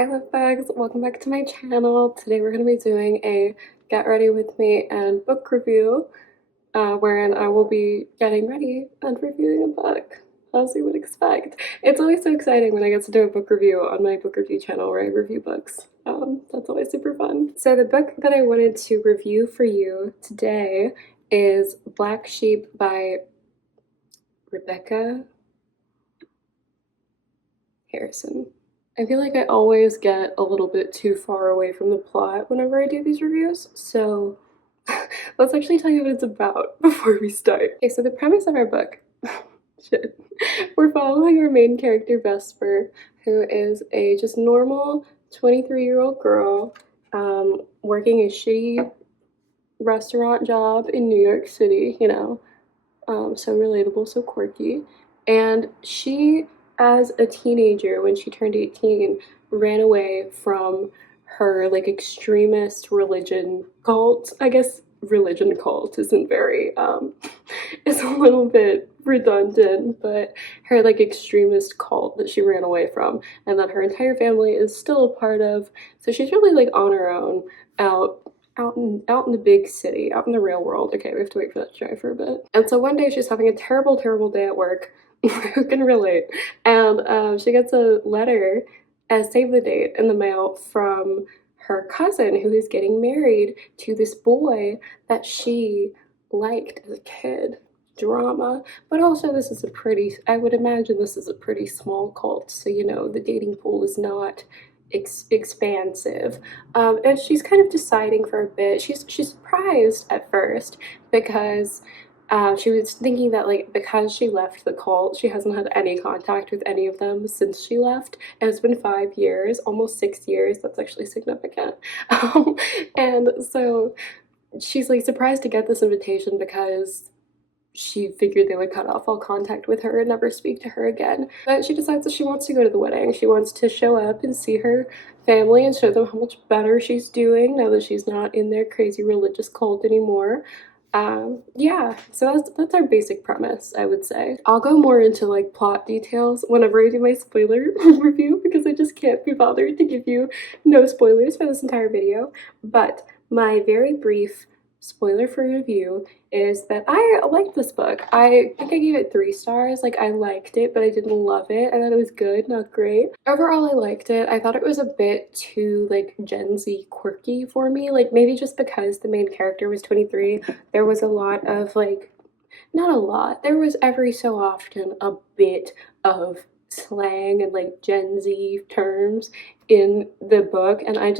Hi love bags, welcome back to my channel. Today we're going to be doing a get ready with me and book review wherein I will be getting ready and reviewing a book as you would expect. It's always so exciting when I get to do a book review on my book review channel where I review books. That's always super fun. So the book that I wanted to review for you today is Black Sheep by Rebecca Harrison. I feel like I always get a little bit too far away from the plot whenever I do these reviews, so let's actually tell you what it's about before we start. Okay, so the premise of our book, shit, we're following our main character Vesper, who is a just normal 23-year-old girl working a shitty restaurant job in New York City, you know, so relatable, so quirky, and she, as a teenager, when she turned 18, ran away from her like extremist religion cult. I guess religion cult isn't very it's a little bit redundant, but her like extremist cult that she ran away from and that her entire family is still a part of. So she's really like on her own out in the big city, out in the real world. Okay, we have to wait for that to dry for a bit. And so one day she's having a terrible day at work. Who can relate? And she gets a letter as save the date in the mail from her cousin who is getting married to this boy that she liked as a kid. Drama. But also this is I would imagine this is a pretty small cult, so you know the dating pool is not expansive, and she's kind of deciding for a bit. She's surprised at first because she was thinking that like because she left the cult, she hasn't had any contact with any of them since she left, and it's been 5 years, almost 6 years. That's actually significant. And so she's like surprised to get this invitation because she figured they would cut off all contact with her and never speak to her again. But she decides that she wants to go to the wedding. She wants to show up and see her family and show them how much better she's doing now that she's not in their crazy religious cult anymore. Yeah, so that's our basic premise, I would say. I'll go more into like plot details whenever I do my spoiler review because I just can't be bothered to give you no spoilers for this entire video. But my very brief spoiler-free review is that I liked this book. I think I gave it 3 stars. Like, I liked it, but I didn't love it. I thought it was good, not great. Overall, I liked it. I thought it was a bit too, like, Gen Z quirky for me. Like, maybe just because the main character was 23, there was a lot of, like, not a lot. There was every so often a bit of slang and like Gen Z terms in the book, and I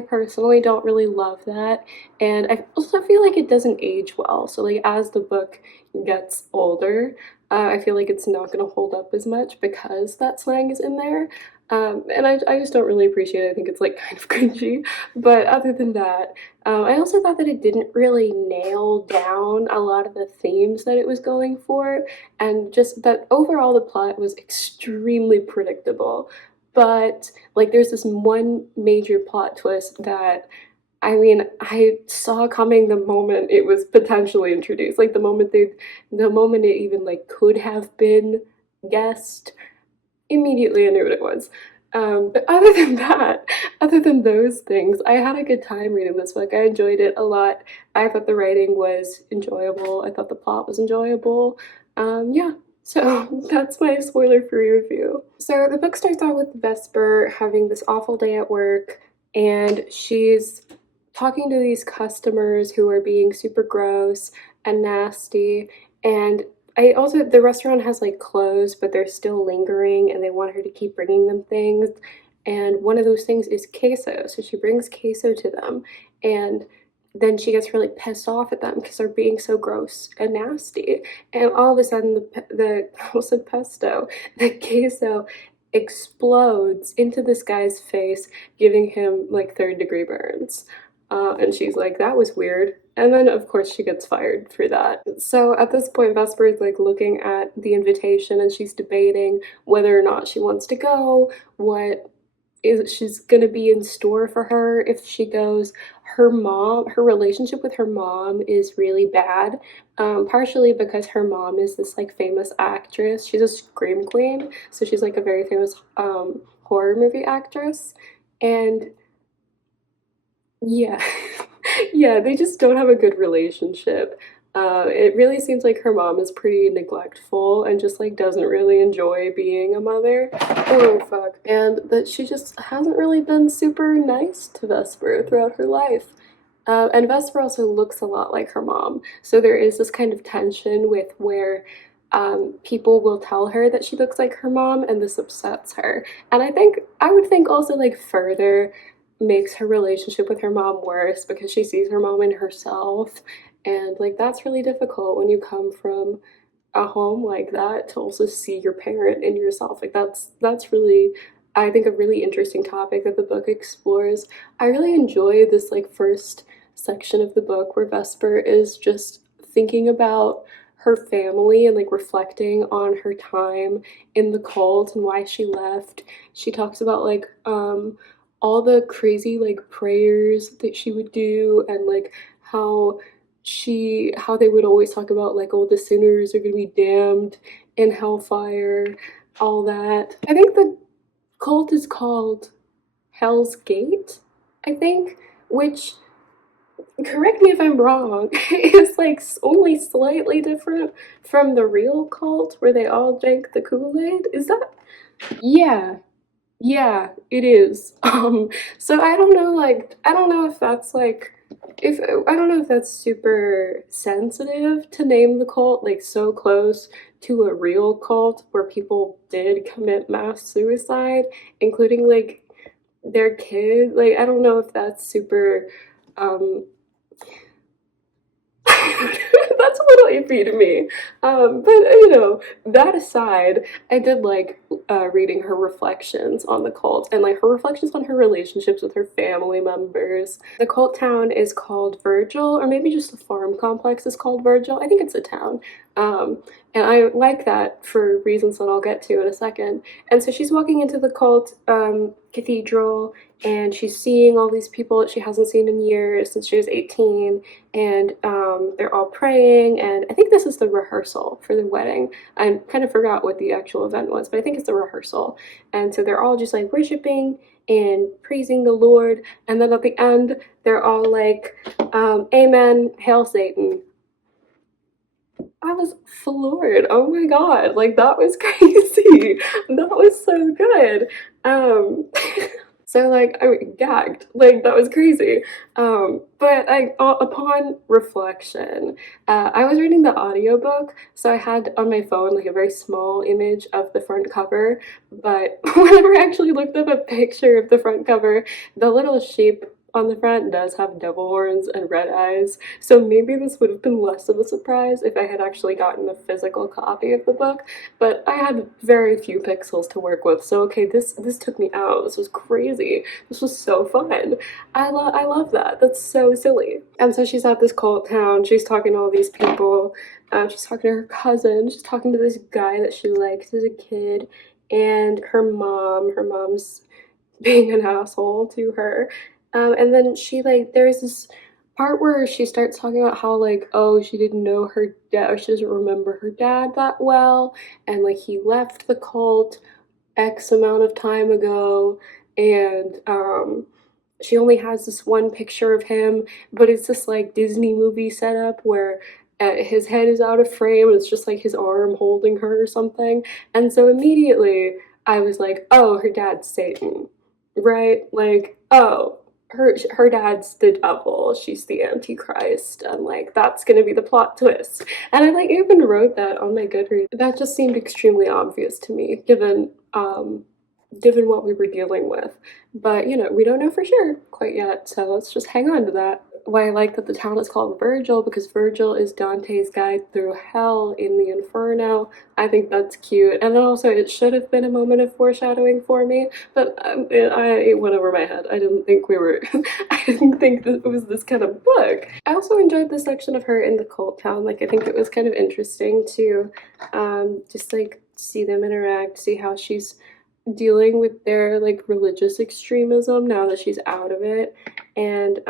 personally don't really love that, and I also feel like it doesn't age well. So like as the book gets older, I feel like it's not going to hold up as much because that slang is in there. And I just don't really appreciate it. I think it's like kind of cringy. But other than that, I also thought that it didn't really nail down a lot of the themes that it was going for, and just that overall the plot was extremely predictable. But like there's this one major plot twist that I mean, I saw coming the moment it was potentially introduced. Like the moment it even like could have been guessed, immediately I knew what it was. But other than that, other than those things, I had a good time reading this book. I enjoyed it a lot. I thought the writing was enjoyable. I thought the plot was enjoyable. Yeah, so that's my spoiler-free review. So the book starts out with Vesper having this awful day at work, and she's talking to these customers who are being super gross and nasty, and the restaurant has like closed, but they're still lingering and they want her to keep bringing them things. And one of those things is queso. So she brings queso to them, and then she gets really pissed off at them because they're being so gross and nasty. And all of a sudden, the house of pesto, the queso explodes into this guy's face, giving him like 3rd-degree burns. And she's like, that was weird. And then, of course, she gets fired for that. So at this point, Vesper is like looking at the invitation and she's debating whether or not she wants to go, what she's gonna be in store for her if she goes. Her relationship with her mom is really bad, partially because her mom is this like famous actress. She's a scream queen, so she's like a very famous horror movie actress, and yeah, yeah, they just don't have a good relationship. It really seems like her mom is pretty neglectful and just like doesn't really enjoy being a mother. Oh fuck. And that she just hasn't really been super nice to Vesper throughout her life. And Vesper also looks a lot like her mom. So there is this kind of tension with where people will tell her that she looks like her mom, and this upsets her. And I would think also like further makes her relationship with her mom worse because she sees her mom in herself. And like that's really difficult when you come from a home like that to also see your parent in yourself. Like that's really, I think, a really interesting topic that the book explores. I really enjoy this like first section of the book where Vesper is just thinking about her family and like reflecting on her time in the cult and why she left. She talks about like all the crazy like prayers that she would do, and like how how they would always talk about like, oh, the sinners are gonna be damned in hellfire, all that. I think the cult is called Hell's Gate, I think, which, correct me if I'm wrong, is like only slightly different from the real cult where they all drank the Kool-Aid. Is that? Yeah, yeah, it is. So I don't know, like, I don't know if that's like, if I don't know if that's super sensitive to name the cult like so close to a real cult where people did commit mass suicide, including like their kids. Like, I don't know if that's super um that's a little iffy to me. But you know, that aside, I did like reading her reflections on the cult and like her reflections on her relationships with her family members. The cult town is called Virgil, or maybe just the farm complex is called Virgil. I think it's a town. Um, and I like that for reasons that I'll get to in a second. And so she's walking into the cult cathedral, and she's seeing all these people that she hasn't seen in years since she was 18, and they're all praying, and I think this is the rehearsal for the wedding. I kind of forgot what the actual event was, but I think it's the rehearsal. And so they're all just like worshiping and praising the Lord, and then at the end they're all like, amen, hail Satan. I was floored. Oh my god, like that was crazy. That was so good. Um so like I gagged. Like that was crazy. But I upon reflection, I was reading the audiobook, so I had on my phone like a very small image of the front cover, but whenever I actually looked up a picture of the front cover, the little sheep on the front does have devil horns and red eyes, so maybe this would have been less of a surprise if I had actually gotten a physical copy of the book, but I had very few pixels to work with, so okay, this took me out. This was crazy. This was so fun. I love that. That's so silly. And so she's at this cult town, she's talking to all these people, she's talking to her cousin, she's talking to this guy that she likes as a kid, and her mom's being an asshole to her. And then she like there's this part where she starts talking about how like, oh, she didn't know her dad, or she doesn't remember her dad that well, and like he left the cult X amount of time ago, and she only has this one picture of him, but it's this like Disney movie setup where his head is out of frame and it's just like his arm holding her or something. And so immediately I was like, oh, her dad's Satan, right? Like, oh, her dad's the devil, she's the Antichrist, and like that's gonna be the plot twist. And I like even wrote that on my Goodreads. That just seemed extremely obvious to me, given what we were dealing with. But you know, we don't know for sure quite yet, so let's just hang on to that. Why I like that the town is called Virgil, because Virgil is Dante's guide through hell in the Inferno. I think that's cute. And then also it should have been a moment of foreshadowing for me, but it went over my head. I didn't think we were I didn't think that it was this kind of book. I also enjoyed the section of her in the cult town. Like I think it was kind of interesting to just like see them interact, see how she's dealing with their like religious extremism now that she's out of it. And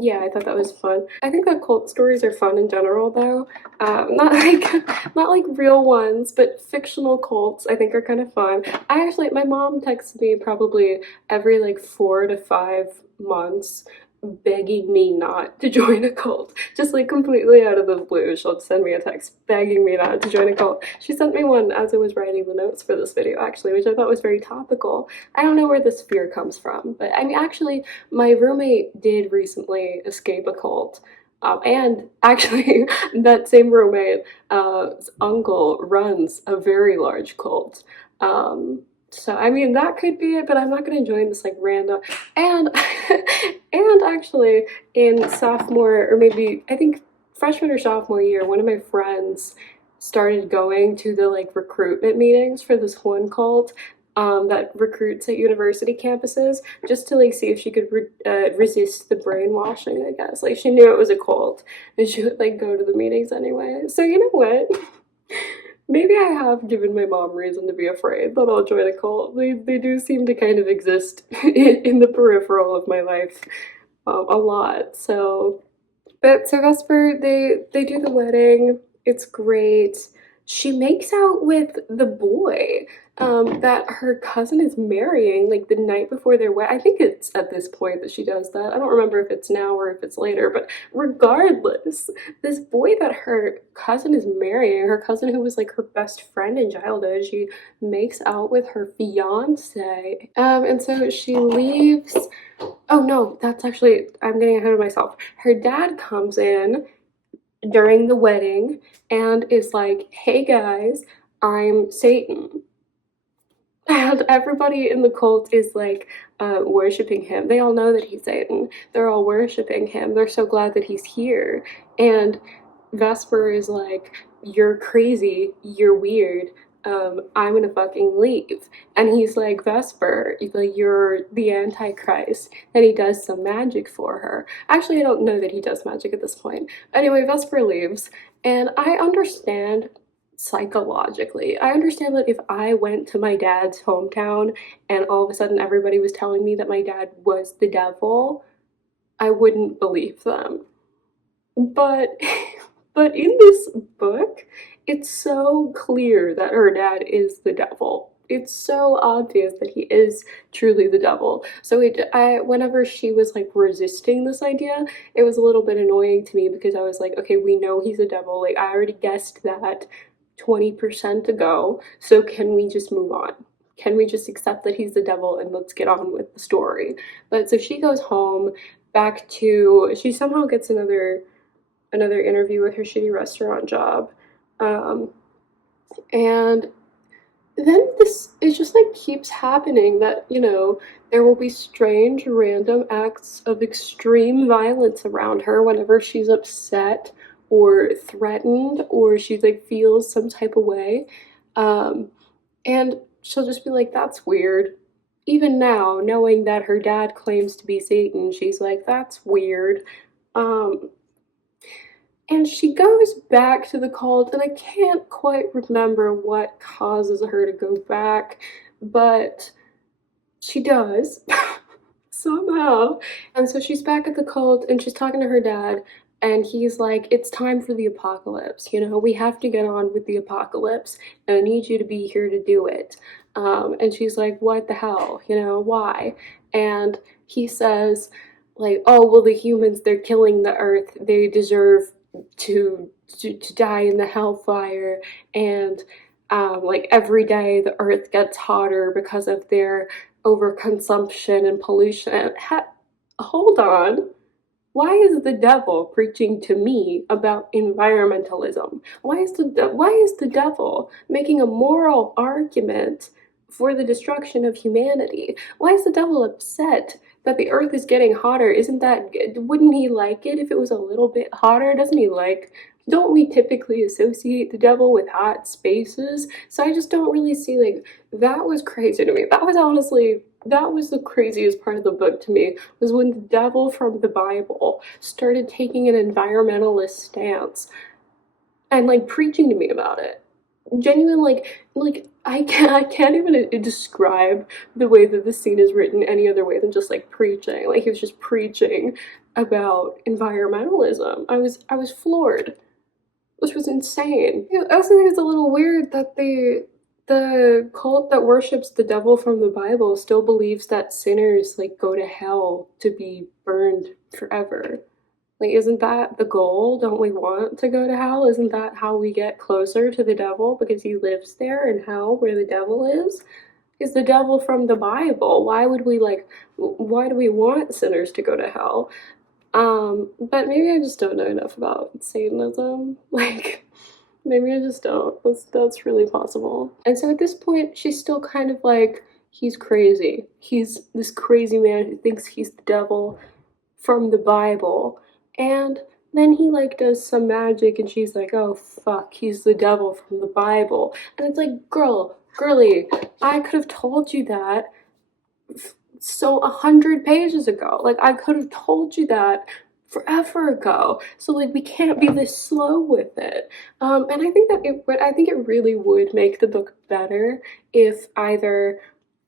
Yeah, I thought that was fun. I think that cult stories are fun in general, though. Not like not like real ones, but fictional cults I think are kind of fun. I actually, my mom texts me probably every like 4 to 5 months begging me not to join a cult. Just like completely out of the blue, she'll send me a text begging me not to join a cult. She sent me one as I was writing the notes for this video, actually, which I thought was very topical. I don't know where this fear comes from, but I mean, actually, my roommate did recently escape a cult. And actually, that same roommate, uncle runs a very large cult. So I mean that could be it, but I'm not gonna join this like random and and actually in sophomore or maybe I think freshman or sophomore year, one of my friends started going to the like recruitment meetings for this one cult that recruits at university campuses just to like see if she could resist the brainwashing, I guess. Like she knew it was a cult and she would like go to the meetings anyway. So you know what? Maybe I have given my mom reason to be afraid that I'll join a cult. They do seem to kind of exist in the peripheral of my life a lot. So, but so Vesper, they do the wedding. It's great. She makes out with the boy that her cousin is marrying like the night before their wedding. I think it's at this point that she does that. I don't remember if it's now or if it's later, but regardless, this boy that her cousin is marrying, her cousin who was like her best friend in childhood, she makes out with her fiance. And so she leaves. Oh no, that's actually, I'm getting ahead of myself. Her dad comes in during the wedding and is like, hey guys, I'm Satan. And everybody in the cult is like worshiping him. They all know that he's Satan. They're all worshiping him. They're so glad that he's here. And Vesper is like, you're crazy. You're weird. I'm gonna fucking leave. And he's like, Vesper, like you're the Antichrist. And he does some magic for her. Actually, I don't know that he does magic at this point. Anyway, Vesper leaves. And I understand psychologically. I understand that if I went to my dad's hometown and all of a sudden everybody was telling me that my dad was the devil, I wouldn't believe them. But but in this book, it's so clear that her dad is the devil. It's so obvious that he is truly the devil. So whenever she was like resisting this idea, it was a little bit annoying to me because I was like, okay, we know he's a devil. Like I already guessed that 20% ago. So can we just move on? Can we just accept that he's the devil and let's get on with the story? But so she goes home back to, she somehow gets another interview with her shitty restaurant job. And then this is just like keeps happening that, you know, there will be strange random acts of extreme violence around her whenever she's upset or threatened or she like feels some type of way. And she'll just be like, that's weird. Even now, knowing that her dad claims to be Satan, she's like, that's weird. Um, and she goes back to the cult, and I can't quite remember what causes her to go back, but she does somehow. And so she's back at the cult and she's talking to her dad, and he's like, it's time for the apocalypse. You know, we have to get on with the apocalypse, and I need you to be here to do it. And she's like, what the hell? You know, why? And he says, like, oh, well, the humans, they're killing the earth. They deserve to die in the hellfire. And like every day the earth gets hotter because of their overconsumption and pollution. Hold on. Why is the devil preaching to me about environmentalism? Why is the devil making a moral argument for the destruction of humanity? Why is the devil upset that the earth is getting hotter? Isn't that good? Wouldn't he like it if it was a little bit hotter? Doesn't he like, don't we typically associate the devil with hot spaces? So I just don't really see, like, that was crazy to me. That was honestly, that was the craziest part of the book to me, was when the devil from the Bible started taking an environmentalist stance and like preaching to me about it. Genuine, like I can't even describe the way that the scene is written any other way than just like preaching. Like he was just preaching about environmentalism. I was floored, which was insane. I also think it's a little weird that the cult that worships the devil from the Bible still believes that sinners like go to hell to be burned forever. Like, isn't that the goal? Don't we want to go to hell? Isn't that how we get closer to the devil? Because he lives there in hell where the devil is the devil from the Bible. Why would we like, why do we want sinners to go to hell? But maybe I just don't know enough about Satanism. Like, maybe I just don't. That's really possible. And so at this point, she's still kind of like, he's crazy. He's this crazy man who thinks he's the devil from the Bible. And then he like does some magic and she's like, oh fuck, he's the devil from the Bible. And it's like, girly, I could have told you that so 100 pages ago. Like, I could have told you that forever ago. So like, we can't be this slow with it. And I think that I think it really would make the book better if either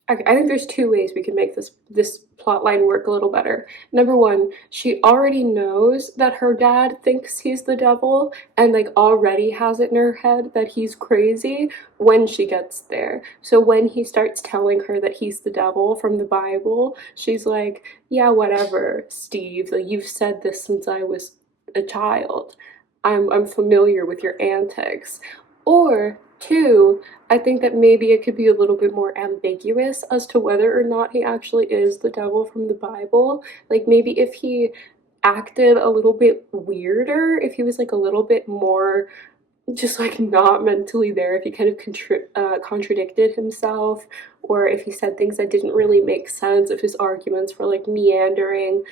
I think there's two ways we can make this plot line work a little better. Number one, she already knows that her dad thinks he's the devil and like already has it in her head that he's crazy when she gets there. So when he starts telling her that he's the devil from the Bible, she's like, yeah, whatever, Steve, like, you've said this since I was a child. I'm familiar with your antics. Or two, I think that maybe it could be a little bit more ambiguous as to whether or not he actually is the devil from the Bible. Like, maybe if he acted a little bit weirder, if he was like a little bit more just like not mentally there, if he kind of contradicted himself, or if he said things that didn't really make sense, if his arguments were like meandering,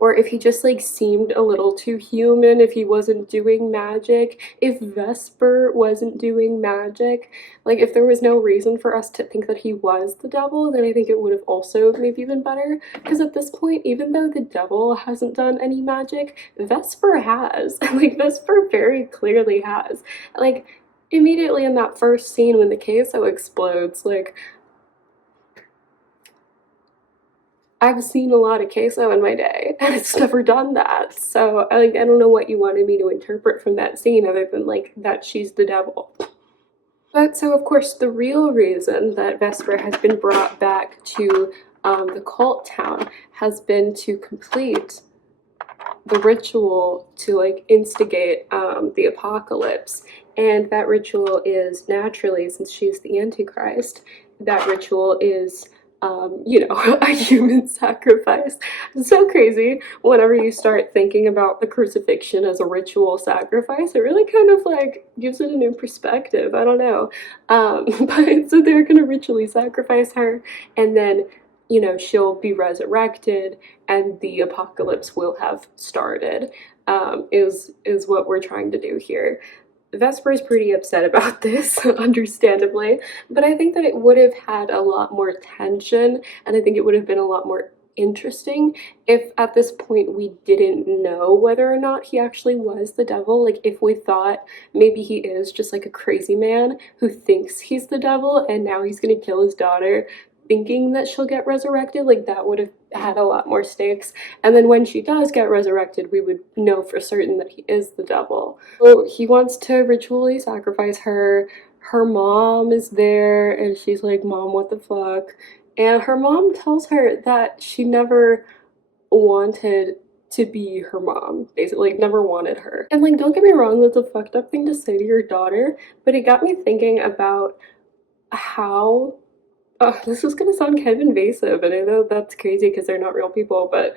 or if he just like seemed a little too human, if he wasn't doing magic, if Vesper wasn't doing magic, like if there was no reason for us to think that he was the devil, then I think it would have also maybe been better. Because at this point, even though the devil hasn't done any magic, Vesper has. Like, Vesper very clearly has. Like, immediately in that first scene when the queso explodes, like, I've seen a lot of queso in my day, and it's never done that. So I don't know what you wanted me to interpret from that scene other than like that she's the devil. But so of course the real reason that Vesper has been brought back to the cult town has been to complete the ritual to like instigate the apocalypse. And that ritual is, naturally, since she's the Antichrist, that ritual is you know, a human sacrifice. It's so crazy whenever you start thinking about the crucifixion as a ritual sacrifice. It really kind of like gives it a new perspective. I don't know. But so they're gonna ritually sacrifice her, and then, you know, she'll be resurrected and the apocalypse will have started, is what we're trying to do here. Vesper is pretty upset about this, understandably, but I think that it would have had a lot more tension, and I think it would have been a lot more interesting if at this point we didn't know whether or not he actually was the devil. Like, if we thought maybe he is just like a crazy man who thinks he's the devil and now he's gonna kill his daughter thinking that she'll get resurrected, like that would have had a lot more stakes. And then when she does get resurrected, we would know for certain that he is the devil. So he wants to ritually sacrifice her. Her mom is there and she's like, Mom, what the fuck? And her mom tells her that she never wanted to be her mom, basically, like, never wanted her. And like, don't get me wrong, that's a fucked up thing to say to your daughter, but it got me thinking about how this is gonna sound kind of invasive, and I know that's crazy because they're not real people, but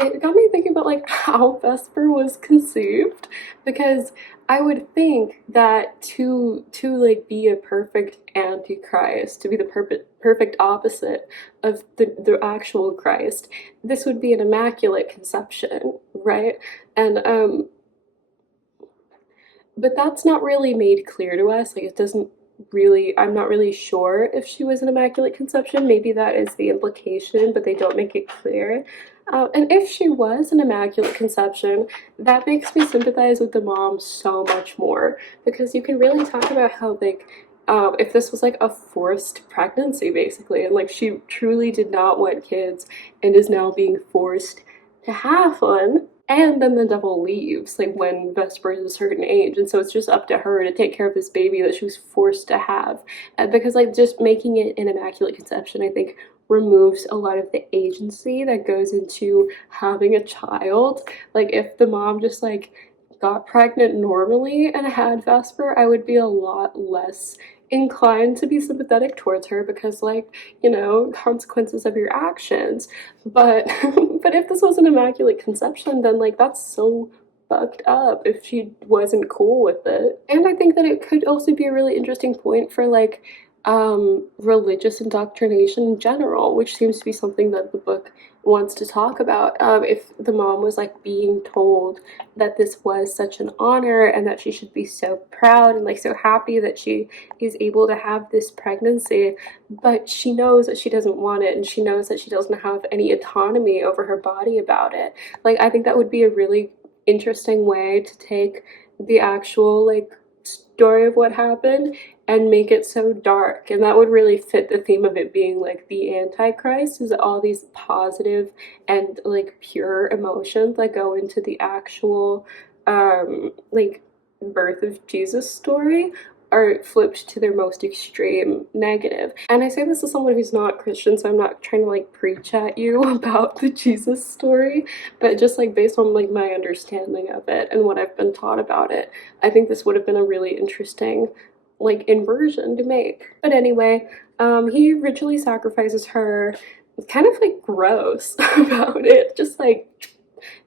it got me thinking about like how Vesper was conceived, because I would think that to like be a perfect antichrist, to be the perfect opposite of the actual Christ, this would be an immaculate conception, right? And but that's not really made clear to us. Like, it doesn't really, I'm not really sure if she was an immaculate conception. Maybe that is the implication, but they don't make it clear. And if she was an immaculate conception, that makes me sympathize with the mom so much more, because you can really talk about how, like, if this was like a forced pregnancy, basically, and like she truly did not want kids and is now being forced to have one. And then the devil leaves, like when Vesper is a certain age, and so it's just up to her to take care of this baby that she was forced to have. Because like just making it an immaculate conception, I think removes a lot of the agency that goes into having a child. Like if the mom just like got pregnant normally and had Vesper, I would be a lot less inclined to be sympathetic towards her because like, you know, consequences of your actions. But but if this was an immaculate conception, then like that's so fucked up if she wasn't cool with it. And I think that it could also be a really interesting point for like religious indoctrination in general, which seems to be something that the book wants to talk about. If the mom was like being told that this was such an honor and that she should be so proud and like so happy that she is able to have this pregnancy, but she knows that she doesn't want it and she knows that she doesn't have any autonomy over her body about it. Like I think that would be a really interesting way to take the actual like story of what happened and make it so dark, and that would really fit the theme of it being like the Antichrist, is all these positive and like pure emotions that go into the actual like birth of Jesus story are flipped to their most extreme negative. And I say this as someone who's not Christian, so I'm not trying to like preach at you about the Jesus story, but just like based on like my understanding of it and what I've been taught about it, I think this would have been a really interesting like inversion to make. But anyway, he ritually sacrifices her. It's kind of like gross about it, just like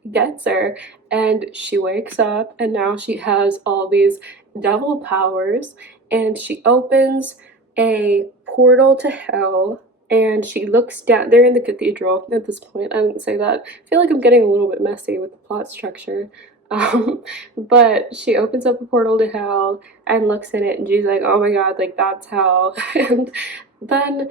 gets her, and she wakes up and now she has all these devil powers, and she opens a portal to hell, and she looks down. They're in the cathedral at this point. I didn't say that. I feel like I'm getting a little bit messy with the plot structure. But she opens up a portal to hell and looks in it, and she's like, oh my god, like that's hell. And then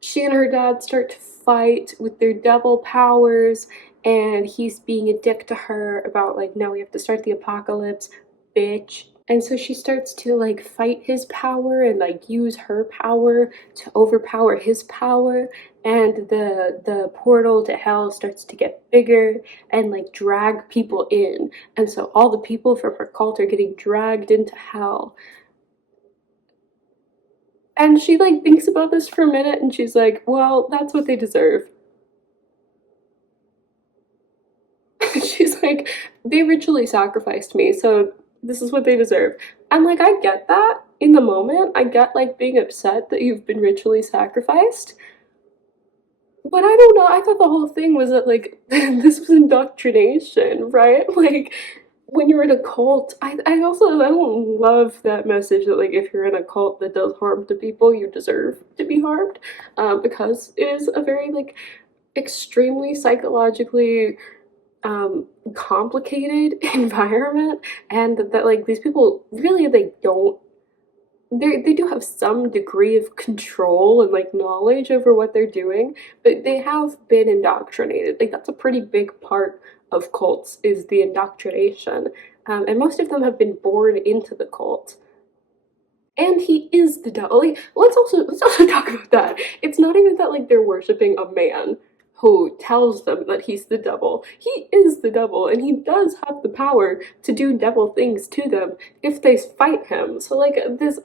she and her dad start to fight with their devil powers, and he's being a dick to her about like, no, we have to start the apocalypse, bitch. And so she starts to like fight his power and like use her power to overpower his power, and the portal to hell starts to get bigger and like drag people in, and so all the people from her cult are getting dragged into hell. And she like thinks about this for a minute and she's like, well, that's what they deserve. She's like, they ritually sacrificed me, so this is what they deserve. And like, I get that in the moment. I get like being upset that you've been ritually sacrificed. But I don't know. I thought the whole thing was that like this was indoctrination, right? Like when you're in a cult, I also I don't love that message that like if you're in a cult that does harm to people, you deserve to be harmed, because it is a very like extremely psychologically complicated environment, and that like these people really they don't they do have some degree of control and like knowledge over what they're doing, but they have been indoctrinated. Like that's a pretty big part of cults, is the indoctrination, and most of them have been born into the cult. And he is the devil. Like, let's also talk about that. It's not even that like they're worshiping a man who tells them that he's the devil. He is the devil, and he does have the power to do devil things to them if they fight him. So like this,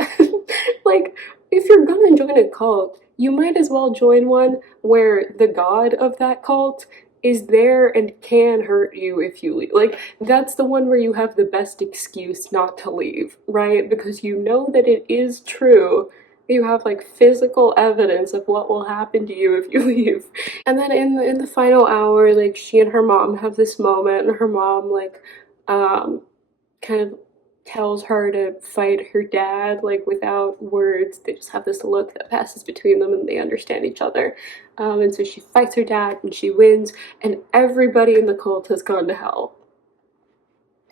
like if you're gonna join a cult, you might as well join one where the god of that cult is there and can hurt you if you leave. Like that's the one where you have the best excuse not to leave, right? Because you know that it is true. You have like physical evidence of what will happen to you if you leave. And then in the final hour, like she and her mom have this moment, and her mom like kind of tells her to fight her dad like without words. They just have this look that passes between them and they understand each other. And so she fights her dad and she wins, and everybody in the cult has gone to hell.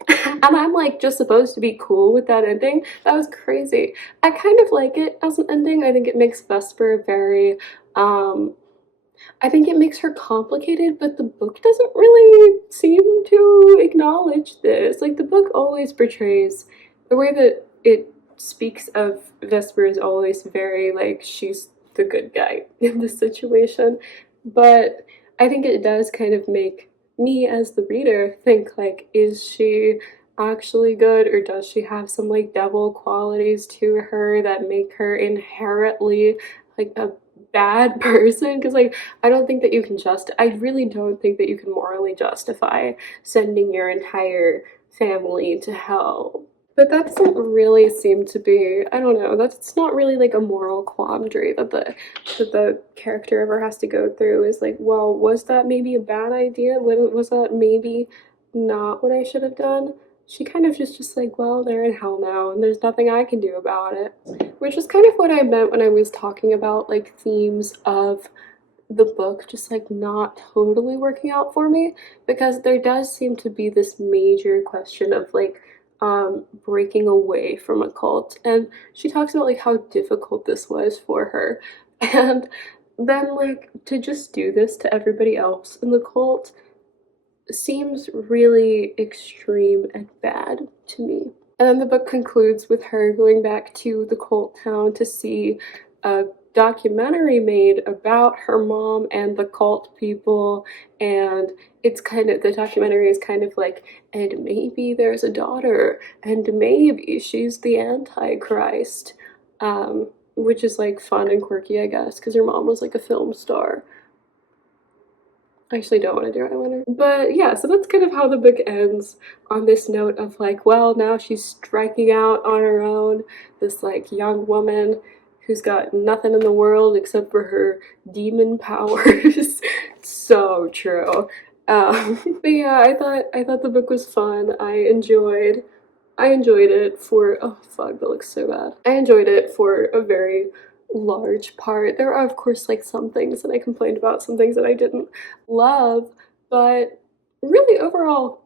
And I'm like just supposed to be cool with that ending. That was crazy. I kind of like it as an ending. I think it makes Vesper very I think it makes her complicated, but the book doesn't really seem to acknowledge this. Like the book always portrays the way that it speaks of Vesper is always very like she's the good guy in this situation. But I think it does kind of make me as the reader think like, is she actually good, or does she have some like devil qualities to her that make her inherently like a bad person? Because like I don't think that you can I really don't think that you can morally justify sending your entire family to hell. But that doesn't really seem to be, I don't know, that's not really like a moral quandary that the character ever has to go through. Is like, well, was that maybe a bad idea? Was that maybe not what I should have done? She kind of just like, well, they're in hell now and there's nothing I can do about it. Which is kind of what I meant when I was talking about like themes of the book just like not totally working out for me, because there does seem to be this major question of like breaking away from a cult, and she talks about like how difficult this was for her, and then like to just do this to everybody else in the cult seems really extreme and bad to me. And then the book concludes with her going back to the cult town to see a documentary made about her mom and the cult people. And it's kind of, the documentary is kind of like, and maybe there's a daughter, and maybe she's the Antichrist. Which is like fun and quirky, I guess, because her mom was like a film star. I actually don't want to do eyeliner. But yeah, so that's kind of how the book ends, on this note of like, well, now she's striking out on her own, this like young woman who's got nothing in the world except for her demon powers. So true. But yeah, I thought the book was fun. I enjoyed it for, oh fuck, that looks so bad. I enjoyed it for a very large part. There are of course like some things that I complained about, some things that I didn't love, but really overall,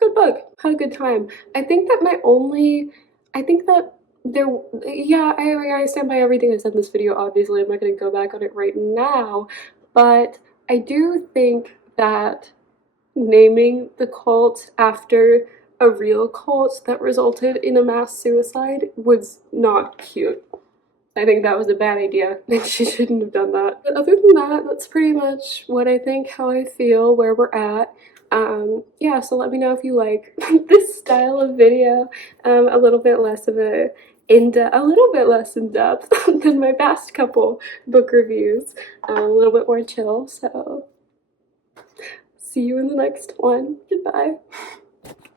good book. Had a good time. I think that my only, I think that there, yeah, I stand by everything I said in this video, obviously. I'm not gonna go back on it right now, but I do think that naming the cult after a real cult that resulted in a mass suicide was not cute. I think that was a bad idea, and she shouldn't have done that. But other than that, that's pretty much what I think, how I feel, where we're at. Yeah, so let me know if you like this style of video, a little bit less of a little bit less in depth than my past couple book reviews, a little bit more chill. So see you in the next one. Goodbye.